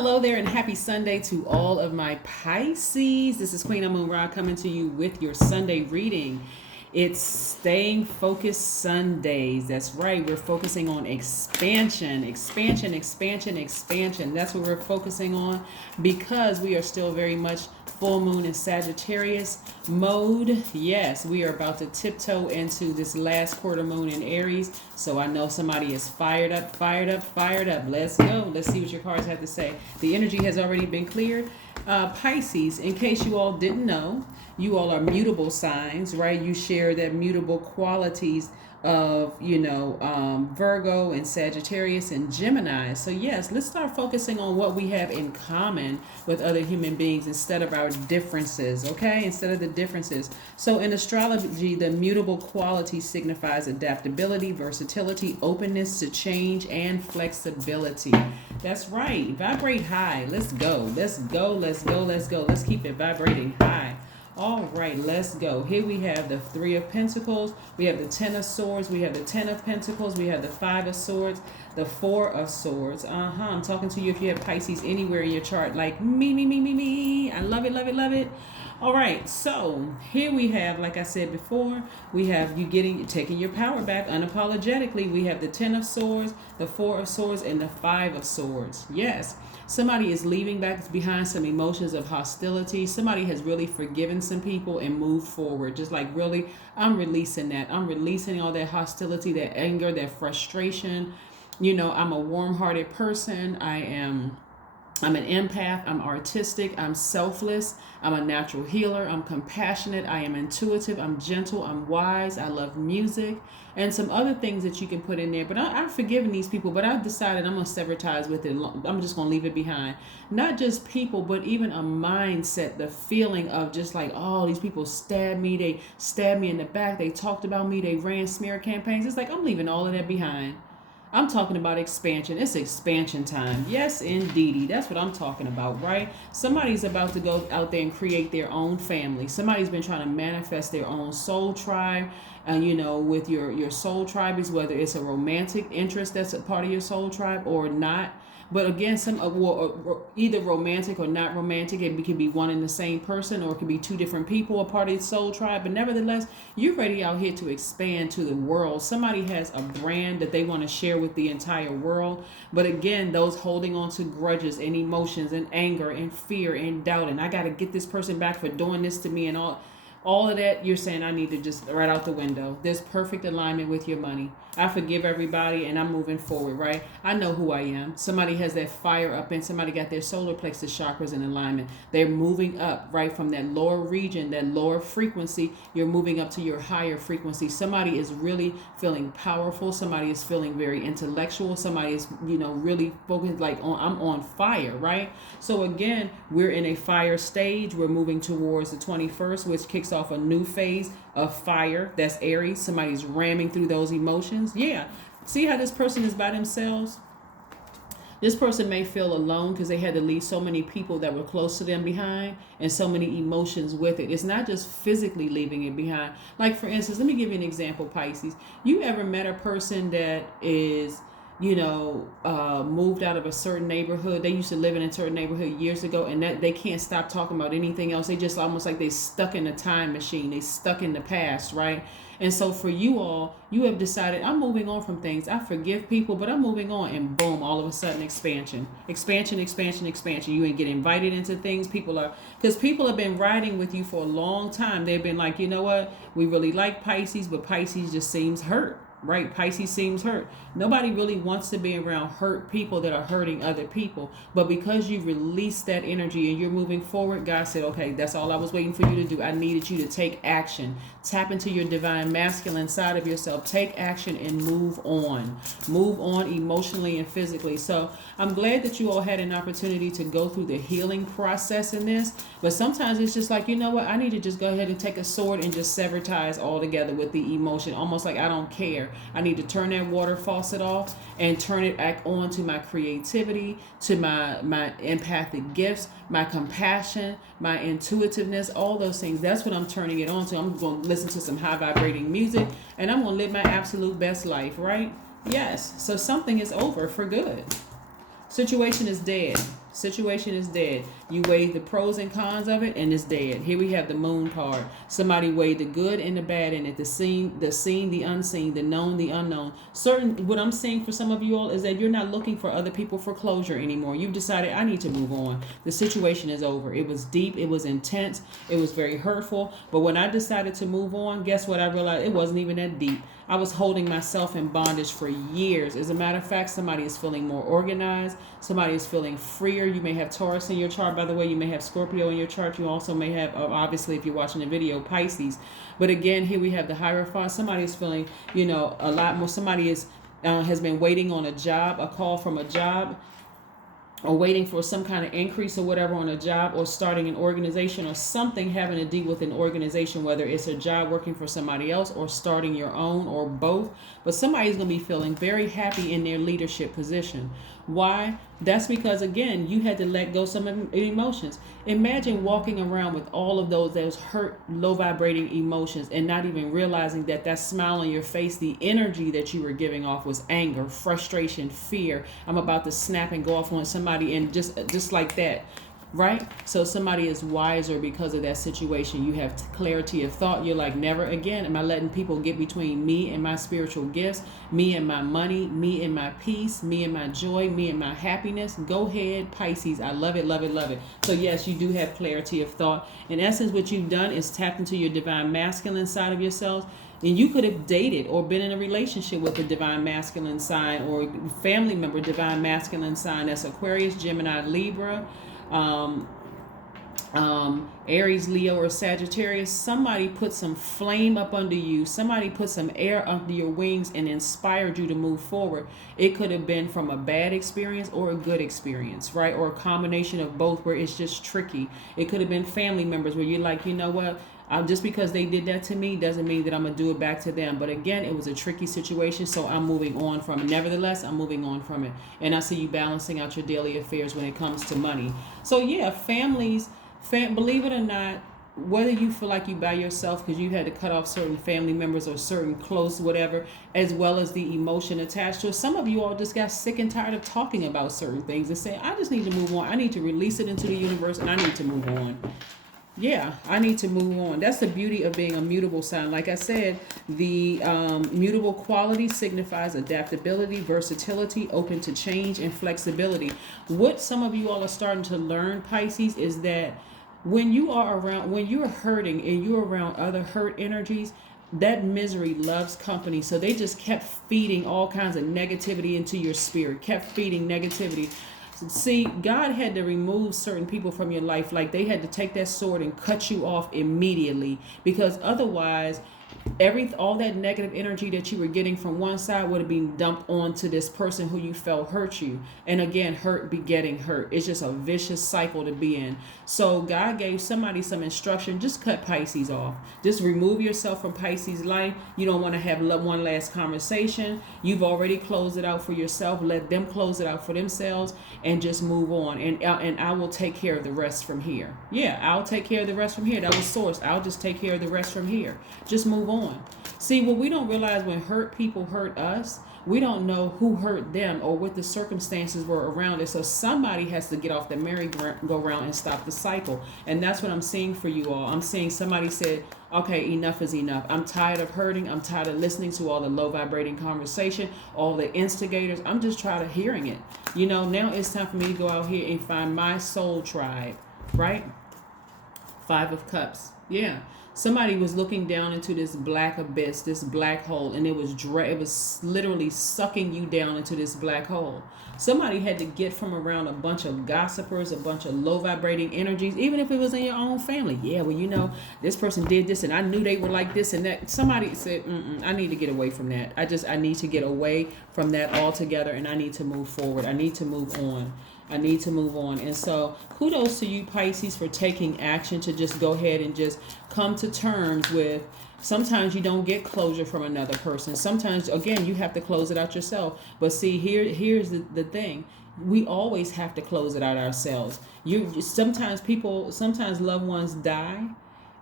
hello there, and happy Sunday to all of my Pisces. This is Queen Amun Ra coming to you with your Sunday reading. It's Staying Focused Sundays. That's right. We're focusing on expansion. That's what we're focusing on because we are still very much full moon in Sagittarius mode. Yes, we are about to tiptoe into this last quarter moon in Aries. So I know somebody is fired up. Let's go. Let's see what your cards have to say. The energy has already been cleared. Pisces, in case you all didn't know, you all are mutable signs, right? You share that mutable qualities of, Virgo and Sagittarius and Gemini. So yes, let's start focusing on what we have in common with other human beings instead of our differences, okay? Instead of the differences. So in astrology, the mutable quality signifies adaptability, versatility, openness to change, and flexibility. That's right. Vibrate high. Let's go. Let's keep it vibrating high. All right, let's go. Here we have the Three of Pentacles. We have the Ten of Swords. We have the Ten of Pentacles. We have the Five of Swords. The Four of Swords. I'm talking to you if you have Pisces anywhere in your chart. Like me. I love it. All right, so here we have, like I said before, we have you taking your power back unapologetically. We have the Ten of Swords, the Four of Swords, and the Five of Swords. Yes. Somebody is leaving back behind some emotions of hostility. Somebody has really forgiven some people and moved forward. Just like, really, I'm releasing that. I'm releasing all that hostility, that anger, that frustration. I'm a warm-hearted person. I'm an empath, I'm artistic, I'm selfless, I'm a natural healer, I'm compassionate, I am intuitive, I'm gentle, I'm wise, I love music, and some other things that you can put in there. But I've forgiven these people, but I've decided I'm going to sever ties with it. I'm just going to leave it behind. Not just people, but even a mindset, the feeling of just like, oh, these people stabbed me, they stabbed me in the back, they talked about me, they ran smear campaigns. It's like, I'm leaving all of that behind. I'm talking about expansion. It's expansion time. Yes, indeedy. That's what I'm talking about, right? Somebody's about to go out there and create their own family. Somebody's been trying to manifest their own soul tribe. And, with your soul tribe is whether it's a romantic interest that's a part of your soul tribe or not. But again, either romantic or not romantic, it can be one and the same person, or it can be two different people, a part of the soul tribe. But nevertheless, you're ready out here to expand to the world. Somebody has a brand that they want to share with the entire world. But again, those holding on to grudges and emotions and anger and fear and doubt, and I got to get this person back for doing this to me and all of that, you're saying I need to just right out the window. There's perfect alignment with your money. I forgive everybody and I'm moving forward, right? I know who I am. Somebody has that fire up and somebody got their solar plexus chakras in alignment. They're moving up, right, from that lower region, that lower frequency. You're moving up to your higher frequency. Somebody is really feeling powerful. Somebody is feeling very intellectual. Somebody is, really focused like I'm on fire, right? So again, we're in a fire stage. We're moving towards the 21st, which kicks off a new phase of fire. That's Aries. Somebody's ramming through those emotions. Yeah. See how this person is by themselves? This person may feel alone because they had to leave so many people that were close to them behind and so many emotions with it. It's not just physically leaving it behind. Like, for instance, let me give you an example, Pisces. You ever met a person that is moved out of a certain neighborhood? They used to live in a certain neighborhood years ago, and that they can't stop talking about anything else. They just almost like they stuck in a time machine. They stuck in the past, right? And so for you all, you have decided, I'm moving on from things. I forgive people, but I'm moving on. And boom, all of a sudden, expansion. You ain't get invited into things. Because people have been riding with you for a long time. They've been like, you know what? We really like Pisces, but Pisces just seems hurt. Right? Pisces seems hurt. Nobody really wants to be around hurt people that are hurting other people. But because you release that energy and you're moving forward, God said, okay, that's all I was waiting for you to do. I needed you to take action. Tap into your divine masculine side of yourself. Take action and move on. Move on emotionally and physically. So I'm glad that you all had an opportunity to go through the healing process in this. But sometimes it's just like, you know what? I need to just go ahead and take a sword and just sever ties altogether with the emotion. Almost like I don't care. I need to turn that water faucet off and turn it back on to my creativity, to my empathic gifts, my compassion, my intuitiveness, all those things. That's what I'm turning it on to. I'm going to listen to some high vibrating music and I'm going to live my absolute best life, right? Yes. So something is over for good. Situation is dead. Situation is dead. You weigh the pros and cons of it, and it's dead. Here we have the moon card. Somebody weighed the good and the bad in it, the seen, the unseen, the known, the unknown. What I'm saying for some of you all is that you're not looking for other people for closure anymore. You've decided, I need to move on. The situation is over. It was deep. It was intense. It was very hurtful. But when I decided to move on, guess what? I realized it wasn't even that deep. I was holding myself in bondage for years. As a matter of fact, somebody is feeling more organized. Somebody is feeling freer. You may have Taurus in your chart. By the way, you may have Scorpio in your chart. You also may have, obviously, if you're watching the video, Pisces. But again, here we have the Hierophant. Somebody is feeling, a lot more. Somebody has been waiting on a job, a call from a job, or waiting for some kind of increase or whatever on a job, or starting an organization or something having to deal with an organization, whether it's a job working for somebody else or starting your own or both. But somebody's going to be feeling very happy in their leadership position. Why? That's because, again, you had to let go some emotions. Imagine walking around with all of those hurt, low vibrating emotions and not even realizing that smile on your face, the energy that you were giving off was anger, frustration, fear. I'm about to snap and go off on somebody, and just like that. Right? So somebody is wiser because of that situation. You have clarity of thought. You're like, never again am I letting people get between me and my spiritual gifts, me and my money, me and my peace, me and my joy, me and my happiness. Go ahead, Pisces. I love it, love it, love it. So yes, you do have clarity of thought. In essence, what you've done is tapped into your divine masculine side of yourself. And you could have dated or been in a relationship with a divine masculine sign, or family member divine masculine sign. That's Aquarius, Gemini, Libra, Aries, Leo, or Sagittarius. Somebody put some flame up under you. Somebody put some air under your wings and inspired you to move forward. It could have been from a bad experience or a good experience, right? Or a combination of both, where it's just tricky. It could have been family members where you're like, you know what? Just because they did that to me doesn't mean that I'm going to do it back to them. But again, it was a tricky situation, so I'm moving on from it. Nevertheless, I'm moving on from it. And I see you balancing out your daily affairs when it comes to money. So yeah, believe it or not, whether you feel like you by yourself because you had to cut off certain family members or certain close whatever, as well as the emotion attached to it. Some of you all just got sick and tired of talking about certain things and saying, I just need to move on. I need to release it into the universe and I need to move on. Yeah, I need to move on. That's the beauty of being a mutable sign. Like I said, the mutable quality signifies adaptability, versatility, open to change, and flexibility. What some of you all are starting to learn, Pisces, is that when you're hurting and you're around other hurt energies, that misery loves company. So they just kept feeding all kinds of negativity into your spirit, kept feeding negativity. See, God had to remove certain people from your life. Like they had to take that sword and cut you off immediately, because otherwise all that negative energy that you were getting from one side would have been dumped onto this person who you felt hurt you. And again, hurt begetting hurt. It's just a vicious cycle to be in. So God gave somebody some instruction. Just cut Pisces off. Just remove yourself from Pisces' life. You don't want to have one last conversation. You've already closed it out for yourself. Let them close it out for themselves and just move on. And I will take care of the rest from here. Yeah, I'll take care of the rest from here. That was source. I'll just take care of the rest from here. Just move on. See, what we don't realize, when hurt people hurt us, we don't know who hurt them or what the circumstances were around it. So somebody has to get off the merry-go-round and stop the cycle. And that's what I'm seeing for you all. I'm seeing somebody said, okay, enough is enough. I'm tired of hurting. I'm tired of listening to all the low vibrating conversation, all the instigators. I'm just tired of hearing it. Now it's time for me to go out here and find my soul tribe, right? 5 of Cups. Yeah. Somebody was looking down into this black abyss, this black hole, and it was literally sucking you down into this black hole. Somebody had to get from around a bunch of gossipers, a bunch of low vibrating energies, even if it was in your own family. Yeah, well, this person did this and I knew they were like this and that. Somebody said, I need to get away from that. I need to get away from that altogether, and I need to move forward. I need to move on. And so kudos to you, Pisces, for taking action to just go ahead and just come to terms with, sometimes you don't get closure from another person. Sometimes, again, you have to close it out yourself. But see, here's the thing. We always have to close it out ourselves. Sometimes loved ones die,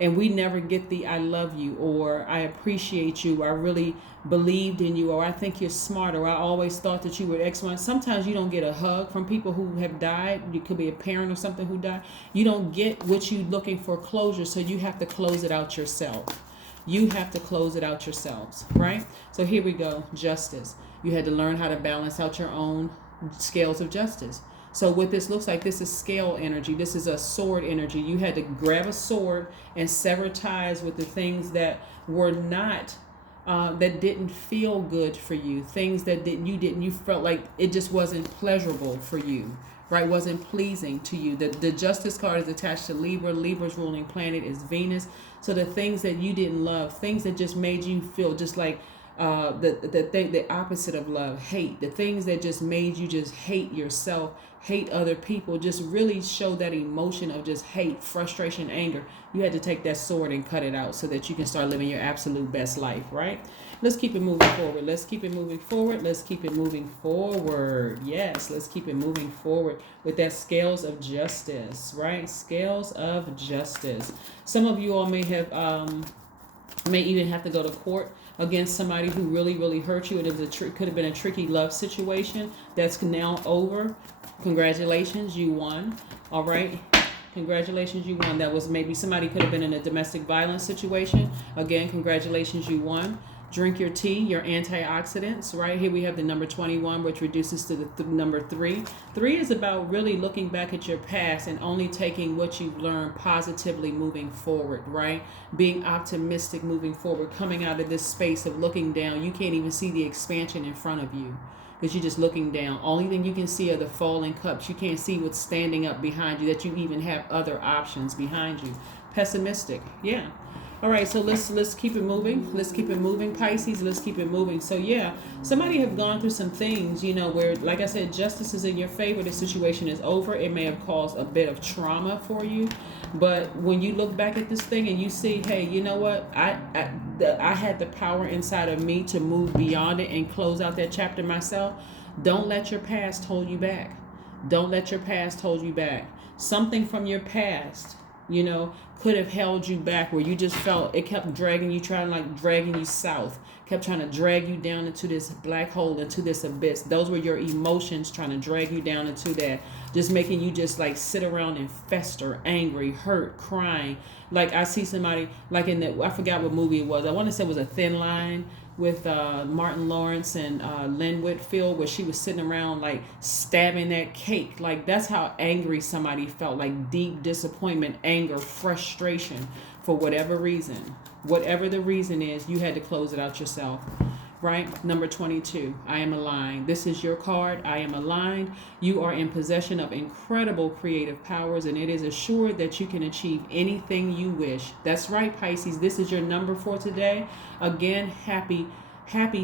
and we never get the I love you, or I appreciate you, or I really believed in you, or I think you're smart, or I always thought that you were excellent. Sometimes you don't get a hug from people who have died. You could be a parent or something who died. You don't get what you're looking for, closure, so you have to close it out yourself. You have to close it out yourselves, right? So here we go. Justice. You had to learn how to balance out your own scales of justice. So what this looks like, this is scale energy. This is a sword energy. You had to grab a sword and sever ties with the things that were not, that didn't feel good for you. Things that you felt like it just wasn't pleasurable for you, right? Wasn't pleasing to you. The Justice card is attached to Libra. Libra's ruling planet is Venus. So the things that you didn't love, things that just made you feel just like, the opposite of love, hate, the things that just made you just hate yourself, hate other people, just really show that emotion of just hate, frustration, anger. You had to take that sword and cut it out so that you can start living your absolute best life, right? Let's keep it moving forward. Let's keep it moving forward. Let's keep it moving forward. Yes, let's keep it moving forward with that scales of justice, right? Scales of justice. Some of you all may have, may even have to go to court against somebody who really, really hurt you. It is could have been a tricky love situation that's now over. Congratulations, you won. All right. Congratulations, you won. That was maybe somebody could have been in a domestic violence situation. Again, congratulations, you won. Drink your tea, your antioxidants. Right here we have the number 21, which reduces to the number 3. 3 is about really looking back at your past and only taking what you've learned positively moving forward, right? Being optimistic moving forward, coming out of this space of looking down. You can't even see the expansion in front of you because you're just looking down. Only thing you can see are the falling cups. You can't see what's standing up behind you, that you even have other options behind you. Pessimistic, yeah. All right, so let's keep it moving. Let's keep it moving, Pisces. Let's keep it moving. So yeah, somebody have gone through some things, where, like I said, justice is in your favor. The situation is over. It may have caused a bit of trauma for you, but when you look back at this thing and you see, hey, you know what? I had the power inside of me to move beyond it and close out that chapter myself. Don't let your past hold you back. Don't let your past hold you back. Something from your past, could have held you back, where you just felt it kept dragging you, dragging you south, kept trying to drag you down into this black hole, into this abyss. Those were your emotions trying to drag you down into that, just making you just like sit around and fester, angry, hurt, crying. Like I see somebody like I forgot what movie it was. I want to say it was A Thin Line with Martin Lawrence and Lynn Whitfield, where she was sitting around like stabbing that cake. Like that's how angry somebody felt, like deep disappointment, anger, frustration for whatever reason. Whatever the reason is, you had to close it out yourself. Right? Number 22, I am aligned. This is your card. I am aligned. You are in possession of incredible creative powers, and it is assured that you can achieve anything you wish. That's right, Pisces. This is your number for today. Again, happy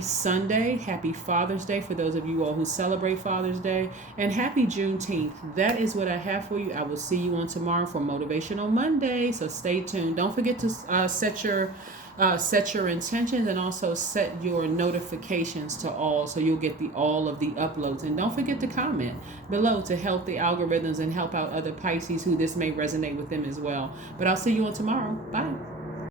Sunday. Happy Father's Day for those of you all who celebrate Father's Day. And happy Juneteenth. That is what I have for you. I will see you on tomorrow for Motivational Monday. So stay tuned. Don't forget to set your intentions and also set your notifications to all, so you'll get all of the uploads. And don't forget to comment below to help the algorithms and help out other Pisces who this may resonate with them as well. But I'll see you on tomorrow. Bye.